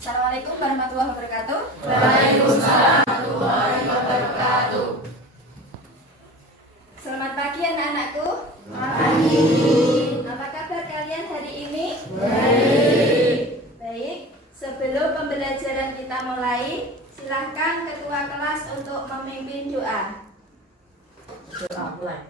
Assalamualaikum warahmatullahi wabarakatuh. Waalaikumsalam warahmatullahi wabarakatuh. Selamat pagi anak-anakku. Pagi. Apa kabar kalian hari ini? Baik. Baik. Sebelum pembelajaran kita mulai, silahkan ketua kelas untuk memimpin doa. Doa mulai.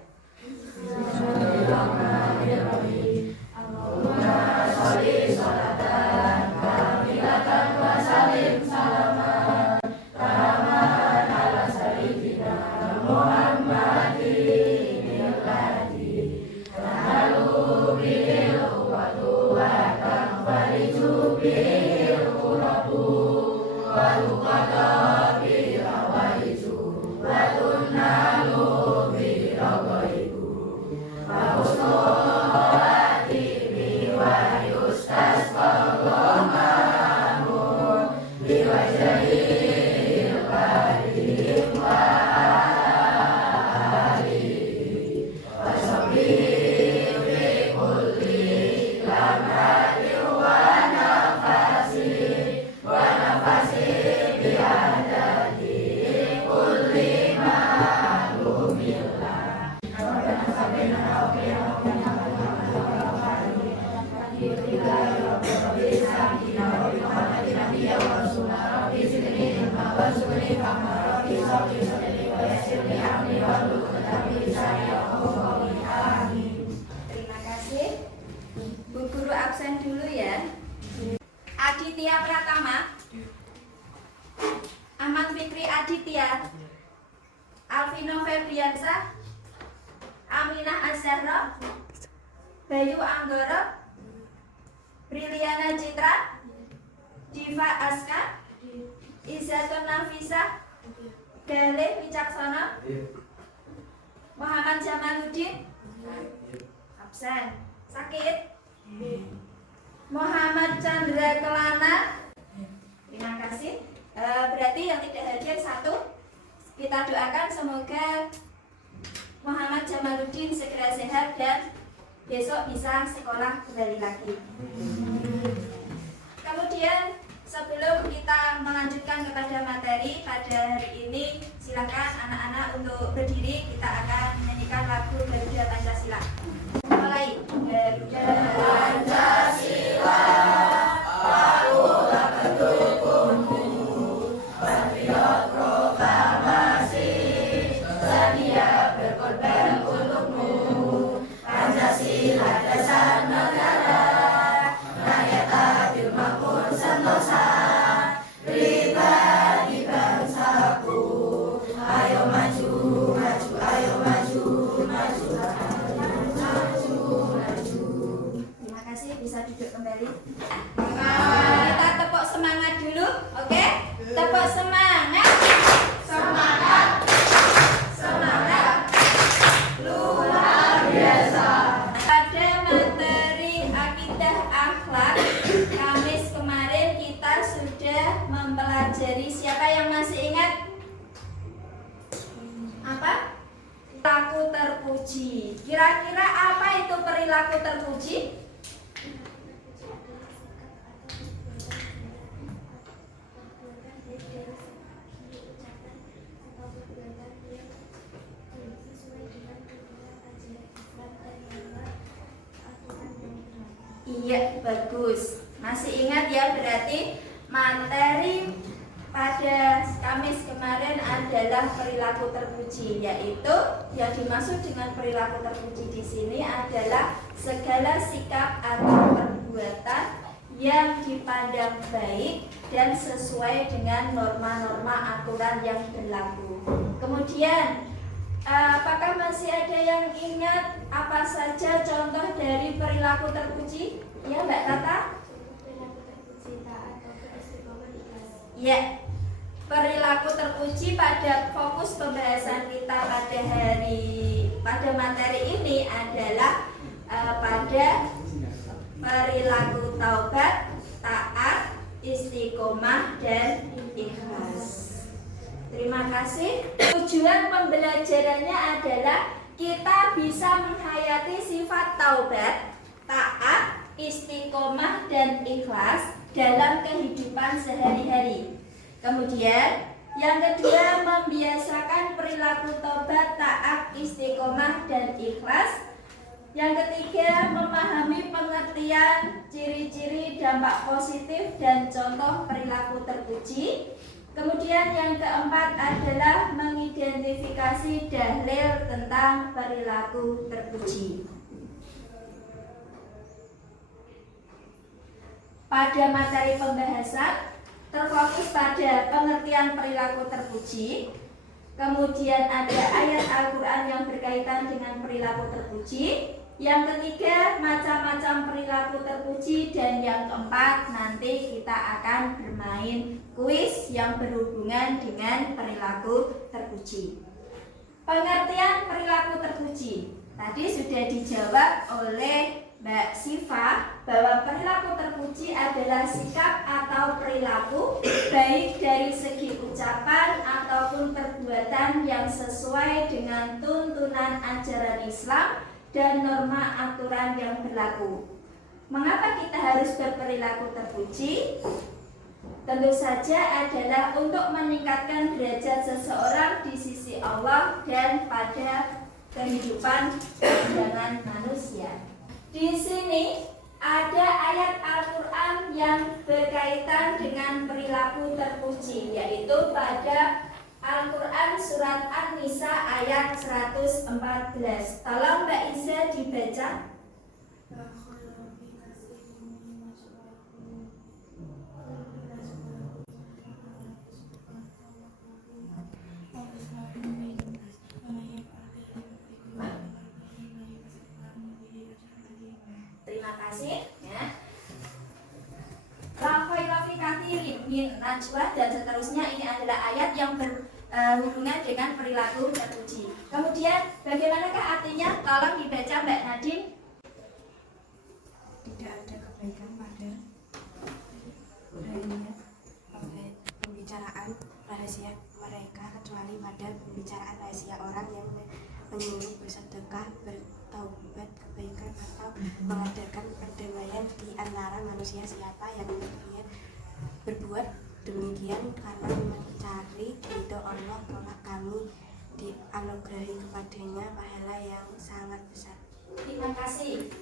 Terima kasih. Bu Guru absen dulu ya. Aditya Pratama, Ahmad Fikri Aditya, Alvino Febriansa, Aminah Azhara, Bayu Anggoro, Briliana Citra, Diva Aska, Izatun Nafisa, Galih Wicaksono, Muhammad Jamaluddin, absen. Sakit? Muhammad Chandra Kelana. Terima kasih. Berarti yang tidak hadir satu. Kita doakan semoga Muhammad Jamaluddin segera sehat dan besok bisa sekolah kembali lagi. Kemudian sebelum kita melanjutkan kepada materi pada hari ini, silakan anak-anak untuk berdiri. Kita akan menyanyikan lagu Garuda Pancasila. Mulai. Garuda Pancasila, akulah pendukungmu, patriot proklamasi, sedia berkorban untukmu. Pancasila dasar negara, rakyat adil makmur sentosa, pribadi bangsaku. Ayo maju, maju, ayo maju, maju, Terima kasih, bisa duduk kembali. Kita tepuk semangat dulu, oke? Tepuk semangat. semangat, Semangat. luar biasa. Pada materi akidah akhlak Kamis kemarin kita sudah mempelajari, siapa yang masih ingat? Apa? Perilaku terpuji. Kira-kira apa itu perilaku terpuji? Iya, bagus. Masih ingat ya, berarti materi pada Kamis kemarin adalah perilaku terpuji, yaitu yang dimaksud dengan perilaku terpuji di sini adalah segala sikap atau perbuatan yang dipandang baik dan sesuai dengan norma-norma aturan yang berlaku. Kemudian, apakah masih ada yang ingat apa saja contoh dari perilaku terpuji? Ya, Mbak Tata? Ya, perilaku terpuji pada fokus pembahasan kita pada materi ini adalah pada perilaku taubat, taat, istiqomah, dan ikhlas. Terima kasih. Tujuan pembelajarannya adalah kita bisa menghayati sifat taubat, taat, istiqomah, dan ikhlas dalam kehidupan sehari-hari. Kemudian yang kedua, membiasakan perilaku tobat, taat, istiqomah, dan ikhlas. Yang ketiga, memahami pengertian, ciri-ciri, dampak positif, dan contoh perilaku terpuji. Kemudian yang keempat adalah mengidentifikasi dalil tentang perilaku terpuji. Pada materi pembahasan terfokus pada pengertian perilaku terpuji. Kemudian ada ayat Al-Quran yang berkaitan dengan perilaku terpuji. Yang ketiga, macam-macam perilaku terpuji. Dan yang keempat, nanti kita akan bermain kuis yang berhubungan dengan perilaku terpuji. Pengertian perilaku terpuji tadi sudah dijawab oleh Mbak Siva bahwa perilaku terpuji adalah sikap atau perilaku baik dari segi ucapan ataupun perbuatan yang sesuai dengan tuntunan ajaran Islam dan norma aturan yang berlaku. Mengapa kita harus berperilaku terpuji? Tentu saja adalah untuk meningkatkan derajat seseorang di sisi Allah dan pada kehidupan pandangan manusia. Di sini ada ayat Al-Quran yang berkaitan dengan perilaku terpuji, yaitu pada Al-Quran surat An-Nisa ayat 114. Tolong Mbak Iza dibaca. Terima kasih ya. Najwa dan seterusnya, ini adalah ayat yang berhubungan dengan perilaku terpuji. Kemudian bagaimanakah artinya? Tolong dibaca Mbak Nadine. Tidak ada kebaikan pada pembicaraan rahasia mereka kecuali pada pembicaraan rahasia orang yang menyuruh bersedekah, bertaubat kebaikan atau mengadakan perdamaian di antara manusia. Siapa yang berbuat demikian karena mencari ridho Allah, maka kami dianugerahi kepadanya pahala yang sangat besar. Terima kasih.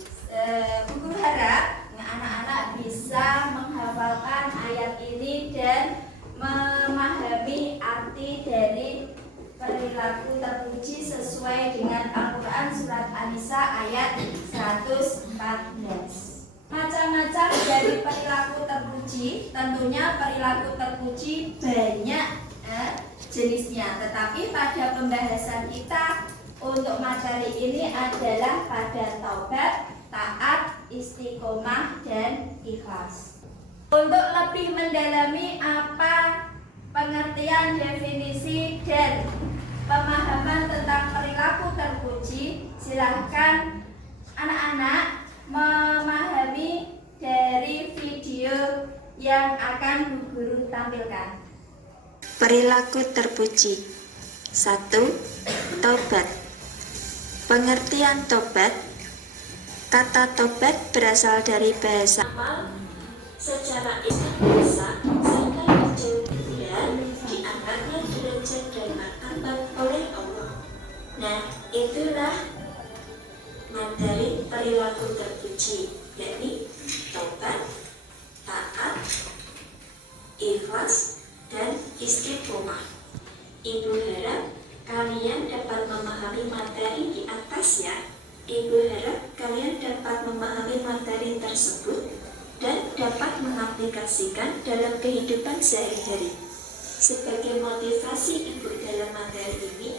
Guru harap anak-anak bisa menghafalkan ayat ini dan memahami arti dari perilaku terpuji sesuai dengan Al-Quran surat An-Nisa ayat 114. Macam-macam dari perilaku terpuji, tentunya perilaku terpuji banyak jenisnya, tetapi pada pembahasan kita untuk materi ini adalah pada taubat, taat, istiqomah, dan ikhlas. Untuk lebih mendalami apa pengertian, definisi, dan pemahaman tentang perilaku terpuji, silahkan anak-anak memahami dari video yang akan Bu Guru tampilkan. Perilaku terpuji. 1. Tobat. Pengertian tobat. Kata tobat berasal dari bahasa amal secara istiqomah serta menjauhi dan diangkatnya derajat dan martabat oleh Allah. Nah, itulah materi perilaku terpuji, yakni taubat, taat, ikhlas, dan istiqomah. Ibu harap kalian dapat memahami materi di atas ya. Ibu harap kalian dapat memahami materi tersebut dan dapat mengaplikasikan dalam kehidupan sehari-hari. Sebagai motivasi ibu dalam materi ini,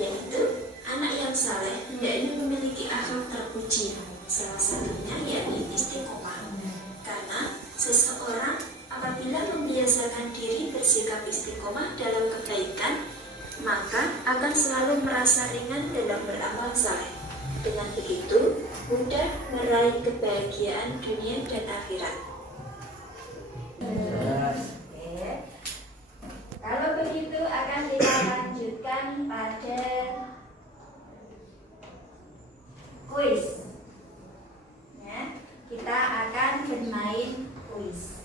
yaitu anak yang saleh hendaknya memiliki akhlak terpuji. Salah satunya yakni istiqomah. Karena seseorang apabila membiasakan diri bersikap istiqomah dalam kebaikan, maka akan selalu merasa ringan dalam beramal saleh. Dengan begitu, mudah meraih kebahagiaan dunia dan akhirat. Kalau begitu akan kita lanjutkan pada kuis. Ya, kita akan bermain kuis.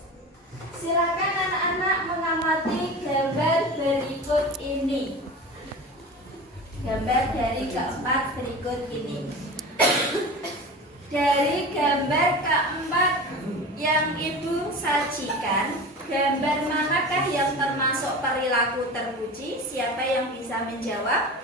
Silakan anak-anak mengamati gambar berikut ini. Gambar dari keempat berikut ini. Dari gambar keempat yang Ibu sajikan, gambar manakah yang termasuk perilaku terpuji? Siapa yang bisa menjawab?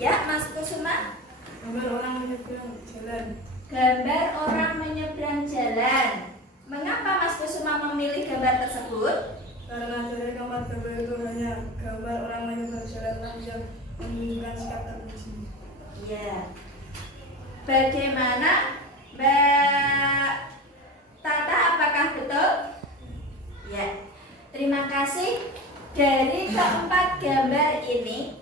Ya, Mas Kusuma. Gambar orang menyeberang jalan. Gambar orang menyeberang jalan. Mengapa Mas Kusuma memilih gambar tersebut? Karena dari keempat gambar itu hanya gambar orang menyeberang jalan yang menunjukkan sikap terpuji. Ya. Bagaimana Mbak Tata, apakah betul? Ya. Terima kasih. Dari keempat gambar ini,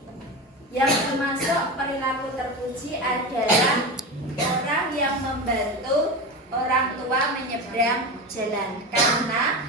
yang termasuk perilaku terpuji adalah orang yang membantu orang tua menyeberang jalan. Karena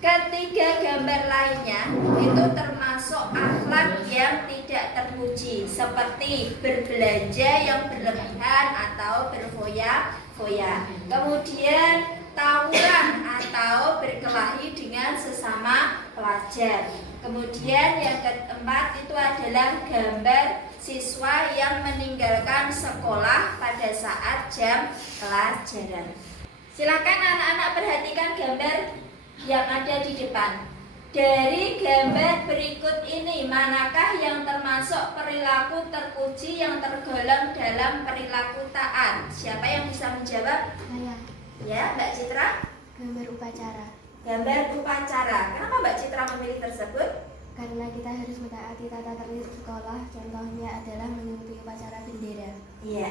ketiga gambar lainnya itu termasuk akhlak yang tidak terpuji, seperti berbelanja yang berlebihan atau berfoya-foya. Kemudian tawuran atau berkelahi dengan sesama pelajar. Kemudian yang keempat itu adalah gambar siswa yang meninggalkan sekolah pada saat jam pelajaran. Silakan anak-anak perhatikan gambar yang ada di depan. Dari gambar berikut ini, manakah yang termasuk perilaku terpuji yang tergolong dalam perilaku taat? Siapa yang bisa menjawab? Saya. Ya, Mbak Citra. Gambar upacara. Gambar upacara. Kenapa Mbak Citra memilih tersebut? Karena kita harus mentaati tata tertib sekolah. Contohnya adalah mengikuti upacara bendera. Iya.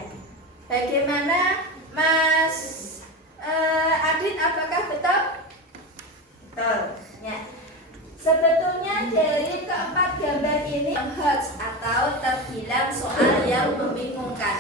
Bagaimana Mas Adit, apakah betul? Betul. Ya. Sebetulnya dari keempat gambar ini hoax atau terbilang soal yang membingungkan.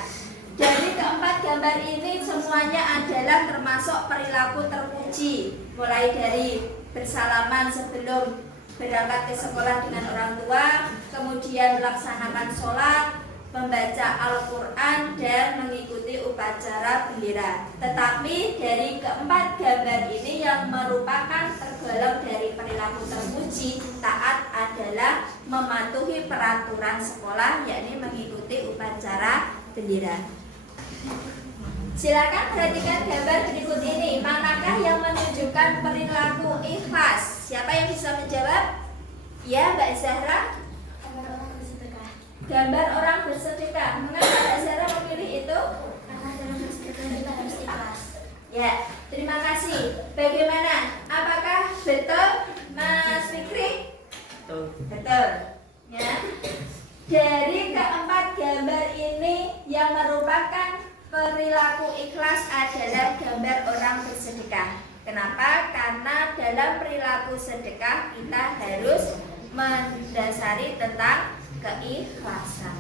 Dari keempat gambar ini semuanya adalah termasuk perilaku terpuji, mulai dari bersalaman sebelum berangkat ke sekolah dengan orang tua, kemudian melaksanakan sholat, membaca Al-Quran, dan mengikuti upacara bendera. Tetapi dari keempat gambar ini yang merupakan tergolong dari perilaku terpuji, taat adalah mematuhi peraturan sekolah, yakni mengikuti upacara bendera. Silakan perhatikan gambar berikut ini. Manakah yang menunjukkan perilaku ikhlas? Siapa yang bisa menjawab? Ya, Mbak Zahra. Gambar orang bersedekah. Gambar orang bersedekah. Mengapa Mbak Zahra memilih itu? Karena dalam bersedekah kita harus ikhlas. Ya, terima kasih. Bagaimana? Apakah betul, Mas Fikri? Betul. Betul. Ya. Dari keempat gambar ini yang merupakan perilaku ikhlas adalah gambar orang bersedekah. Kenapa? Karena dalam perilaku sedekah kita harus mendasari tentang keikhlasan.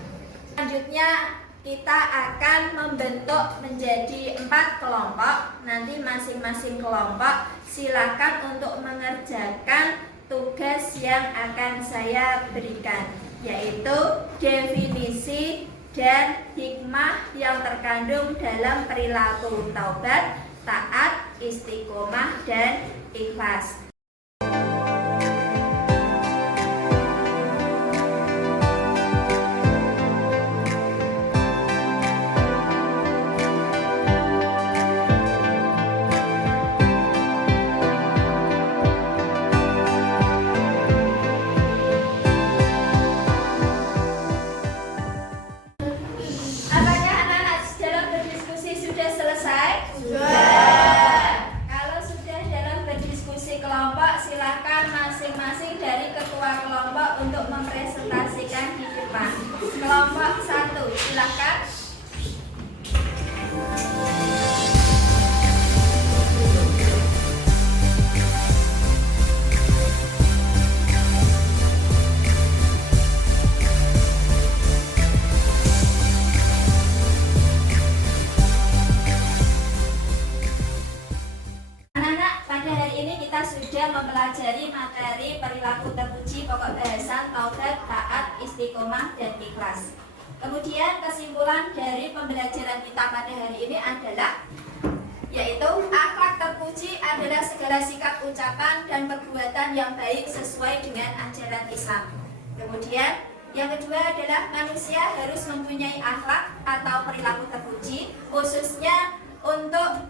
Selanjutnya kita akan membentuk menjadi 4 kelompok. Nanti masing-masing kelompok silakan untuk mengerjakan tugas yang akan saya berikan, yaitu definisi dan hikmah yang terkandung dalam perilaku taubat, taat, istiqomah, dan ikhlas. Apakah anak-anak dalam berdiskusi sudah selesai? Sudah. Kalau sudah dalam berdiskusi kelompok, silakan masing-masing dari ketua kelompok untuk mempresentasikan di depan. Kelompok 1, silakan. Anak-anak, pada hari ini kita sudah mempelajari materi perilaku terpuji, pokok bahasan, taubat, taat, istiqomah, dan ikhlas. Kemudian kesimpulan dari pembelajaran kita pada hari ini adalah, yaitu akhlak terpuji adalah segala sikap ucapan dan perbuatan yang baik sesuai dengan ajaran Islam. Kemudian yang kedua adalah manusia harus mempunyai akhlak atau perilaku terpuji, khususnya untuk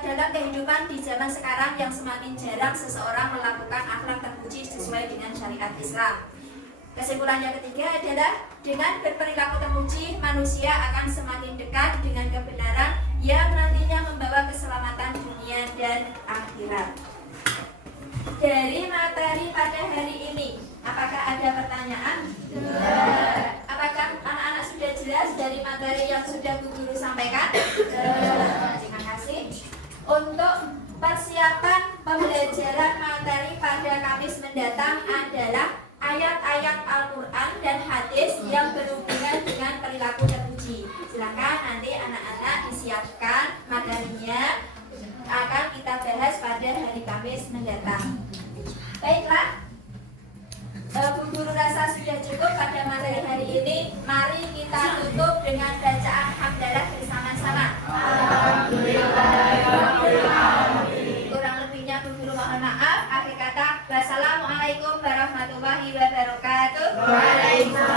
dalam kehidupan di zaman sekarang yang semakin jarang seseorang melakukan akhlak terpuji sesuai dengan syariat Islam. Kesimpulan yang ketiga adalah dengan berperilaku terpuji, manusia akan semakin dekat dengan kebenaran yang nantinya membawa keselamatan dunia dan akhirat. Dari materi pada hari ini, apakah ada pertanyaan? Apakah anak-anak sudah jelas dari materi yang sudah Bu Guru sampaikan? Terima kasih. Untuk persiapan pembelajaran materi pada Kamis mendatang adalah ayat-ayat Al-Quran dan hadis yang berhubungan dengan perilaku terpuji. Silakan nanti anak-anak disiapkan materinya, akan kita bahas pada hari Kamis mendatang. Baiklah, Bu Guru rasa sudah cukup pada materi hari ini. Mari kita tutup dengan bacaan hamdalah bersama-sama. Kurang lebihnya Bu Guru mohon maaf. Akhir kata, wassalamualaikum warahmatullahi wabarakatuh. Waalaikumsalam.